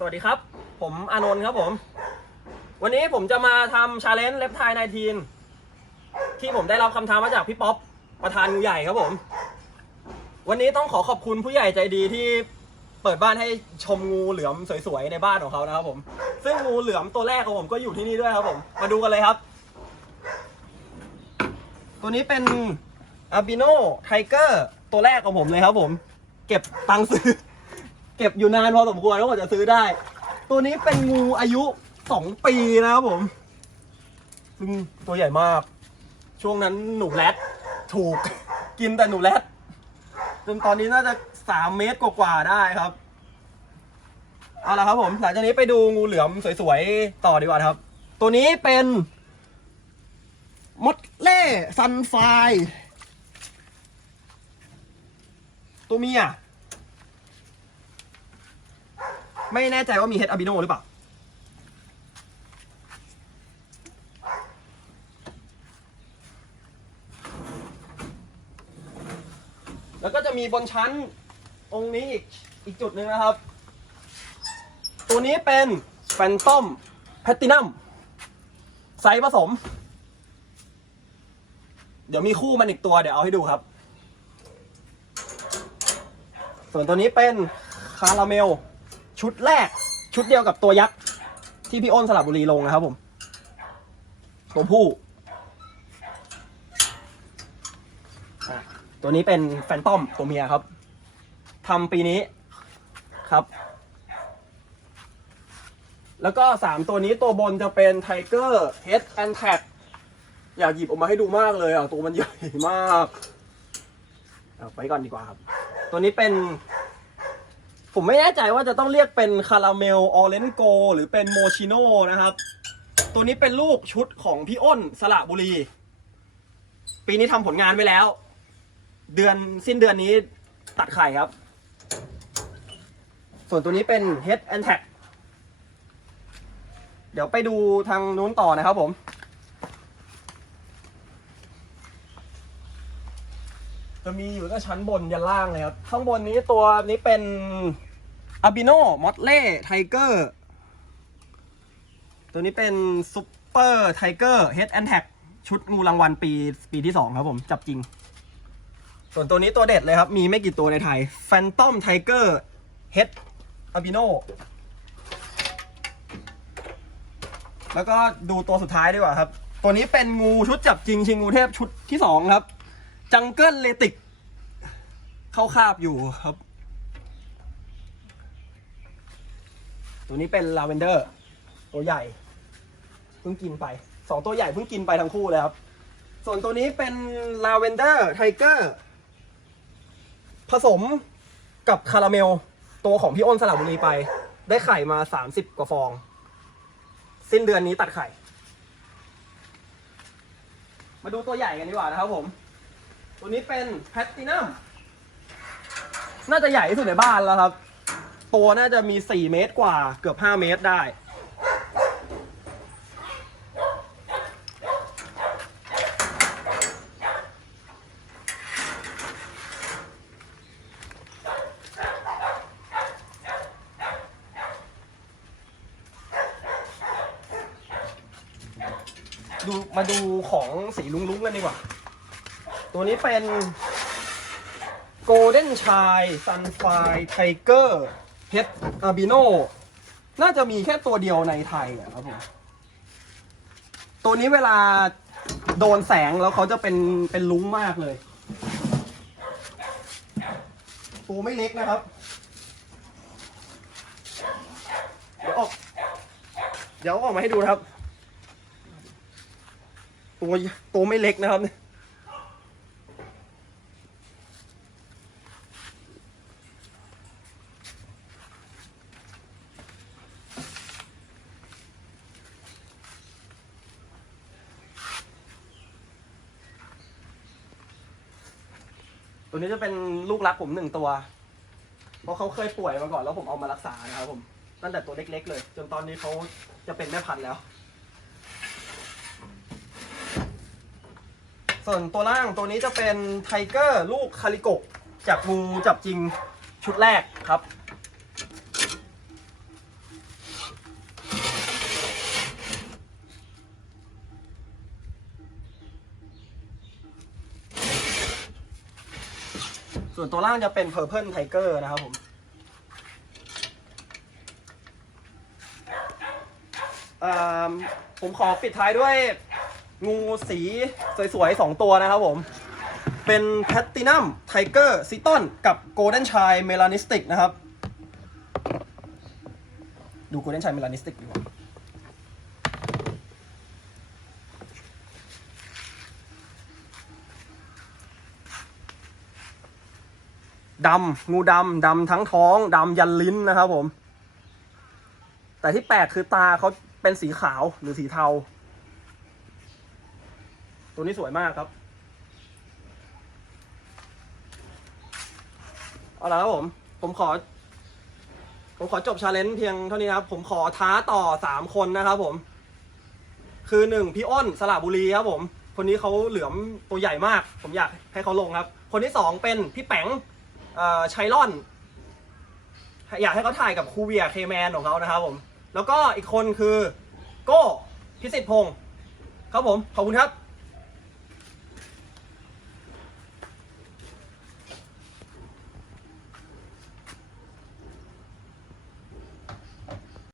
สวัสดีครับ ผมอานนท์ครับผม วันนี้ผมจะมาทำชาเลนจ์เล็บไทยไนทีนที่ผมได้รับคำท้ามาจากพี่ป๊อปประธานงูใหญ่ครับผม วันนี้ต้องขอขอบคุณผู้ใหญ่ใจดีที่เปิดบ้านให้ชมงูเหลือมสวยๆในบ้านของเขานะครับผม ซึ่งงูเหลือมตัวแรกของผมก็อยู่ที่นี่ด้วยครับผม มาดูกันเลยครับ ตัวนี้เป็นอาบิโนไทเกอร์ตัวแรกของผมเลยครับผม เก็บตังค์ซื้อ เก็บอยู่นานพอสมควรแล้วกว่าจะซื้อได้ ตัวนี้เป็นงูอายุสองปีนะครับผมซึ่งตัวใหญ่มาก ช่วงนั้นหนูแรดถูก กินแต่หนูแรดจนตอนนี้น่าจะสามเมตรกว่าๆได้ครับเอาละครับผมหลังจากนี้ไปดูงูเหลือมสวยๆต่อดีกว่าครับ ตัวนี้เป็นมดเล่ซันไฟตัวเมีย ไม่แน่ใจว่ามีเฮดอาบิโนหรือเปล่า แล้วก็จะมีบนชั้นองค์นี้อีกอีกจุดหนึ่งนะครับ ตัวนี้เป็นแฟนตอมแพตตินัมไซส์ผสม เดี๋ยวมีคู่มันอีกตัวเดี๋ยวเอาให้ดูครับ ส่วนตัวนี้เป็นคาราเมล ชุดแรก ชุดเดียวกับตัวยักษ์ที่พี่อ้นสลับบุรีลงนะครับผม ตัวผู้ ตัวนี้เป็นแฟนตอมตัวเมียครับทำปีนี้ครับ แล้วก็สามตัวนี้ตัวบนจะเป็นไทเกอร์เฮดแอนแท็กอยากหยิบออกมาให้ดูมากเลยอะ ตัวมันใหญ่มากเอาไปก่อนดีกว่าครับ ตัวนี้เป็น ผมไม่แน่ใจว่าจะต้องเรียกเป็นคาราเมลออเรนโก หรือเป็นโมชิโนนะครับ ตัวนี้เป็นลูกชุดของพี่อ้นสระบุรี ปีนี้ทำผลงานไว้แล้ว เดือนสิ้นเดือนนี้ตัดไข่ครับ ส่วนตัวนี้เป็น Head and Tag เดี๋ยวไปดูทางนู้นต่อนะครับผม จะมีอยู่ตั้งชั้นบนยันล่างเลยครับ ข้างบนนี้ตัวนี้เป็น อาบิโนมอ l เล่ ไทเกอร์ ตัวนี้เป็นซูเปอร์ไทเกอร์เฮดแอนแท็กชุดงูรางวัลปีปีที่ 2 ครับผม จับจริง ส่วนตัวนี้ตัวเด็ดเลยครับ มีไม่กี่ตัวในไทย Phantom Tiger Head Albino แล้วก็ดูตัวสุดท้ายดีกว่าครับ ตัวนี้เป็นงูชุดจับจริง ชิงงูเทพชุดที่สองครับ จังเกิลเลติก เข้าคาบอยู่ครับ ตัวนี้เป็นลาเวนเดอร์ ตัวใหญ่เพิ่งกินไปสองตัวใหญ่เพิ่งกินไปทั้งคู่เลยครับ ส่วนตัวนี้เป็นลาเวนเดอร์ไทเกอร์ผสมกับคาราเมล ตัวของพี่อ้นสลับบุรีไป ได้ไข่มา30กว่าฟอง สิ้นเดือนนี้ตัดไข่ มาดูตัวใหญ่กันดีกว่านะครับผม ตัวนี้เป็นแพตตินัมน่าจะใหญ่ที่สุดในบ้านแล้วครับ ตัวน่าจะมี 4 เมตรกว่าเกือบ 5 เมตรได้ ดูมาดูของสีลุงๆกันดีกว่า ตัวนี้เป็น Golden Chai Sunfire Tiger เพชรอาจะมีแค่ตัวเดียวในไทยอะครับผมตัวนี้เวลาโดนแสงแล้วเขาจะเป็นเป็นลุ้งมากเลยตัวไม่เล็กนะครับ เดี๋ยวออกเดี๋ยวออกมาให้ดูนะครับ ตัวตัวไม่เล็กนะครับ ตัวนี้จะเป็นลูกรักผมหนึ่งตัว เพราะเขาเคยป่วยมาก่อนแล้วผมเอามารักษานะครับผม ตั้งแต่ตัวเล็ก ๆ เลย จนตอนนี้เขาจะเป็นแม่พันธุ์แล้ว ส่วนตัวล่างตัวนี้จะเป็นไทเกอร์ลูกคาริโกะจากงูจับจริงชุดแรกครับ ส่วนตัวล่างจะเป็น Purple Tiger นะครับผมผมขอปิดท้ายด้วยงูสีสวยๆ 2 ตัวนะครับผม เป็นแพ t ตินัมไทเกอร์ซิตอนกับโกลเด้นชายเมลานิสติกนะครับ ดูโกลเด้นชายเมลานิสติกดีกว่า ดำงูดำดำทั้งท้องดำยันลิ้นนะครับผม แต่ที่แปลกคือตาเขาเป็นสีขาวหรือสีเทา ตัวนี้สวยมากครับเอาละครับผม ผมขอ ผมขอจบชาเลนจ์เพียงเท่านี้ครับ ผมขอท้าต่อสามคนนะครับผม คือหนึ่งพี่อ้นสระบุรีครับผม คนนี้เขาเหลือมตัวใหญ่มาก ผมอยากให้เขาลงครับ คนที่สองเป็นพี่แป๋ง ชัยร่อน อยากให้เขาถ่ายกับคูเวียเคแมนของเขานะครับผม แล้วก็อีกคนคือโก้พิสิทธิ์พงศ์ครับผม ขอบคุณครับ